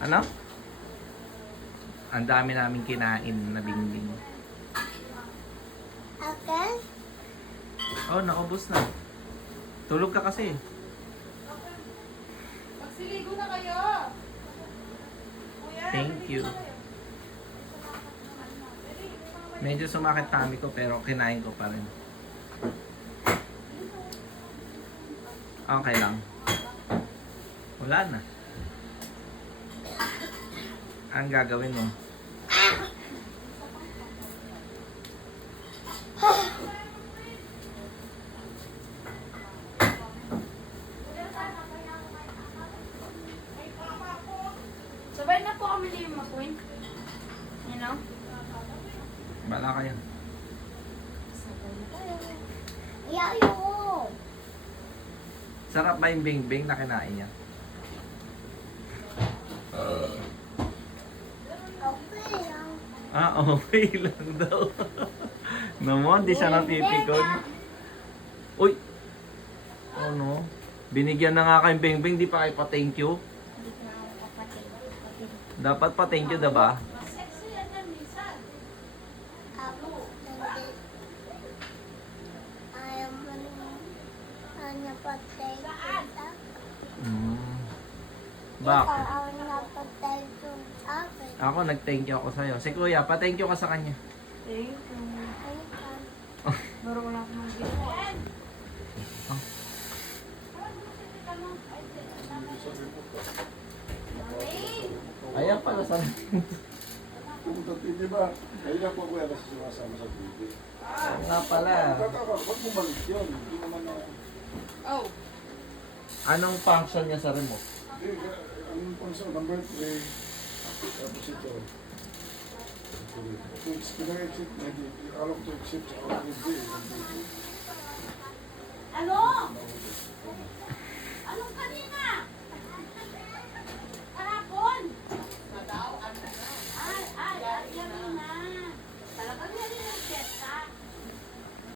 Ano? Ang dami namin kinain na bingbing. Okay? Oh, naubos na. Tulog ka kasi. Magsiligo na kayo. Kuya, Thank you. Medyo sumakit tummy ko pero kinain ko pa rin. Okay lang. Wala na. Ang gagawin mo? Sabay na po kami ni Makuin. You know? Bala kayo. Sabay na tayo. Yayo! Sarap ba yung bing-bing na kinain niya? Okay lang. Ah, okay lang daw. Naman, di siya napipikon. Uy! Ano? Binigyan na nga kayong bing-bing, di pa kayo pa-thank you. Hindi ko na ako kapatid. Dapat pa-thank you, diba? Sexy yan yan, minsan. Ako, hindi. Ayaw mo naman. Ano patay? Mm. Ikaw Bakit? ang napatay yung akin. Ako, nag-thank you ako sa'yo. Si Kuya, pa-thank you ka sa kanya. Thank you. Ay, ka. Baro wala akong ginawa. Ayan pala sa... Pumunta hindi ba? Ayun na po kuya kasi sumasama sa video. nga pala. Ba't bumalik yun? Hindi naman na... Oh. Anong function niya sa remote? Ang punso, number 3. Tapos ito. Kung pinag-exit na, alok to exit sa hindi. Ano?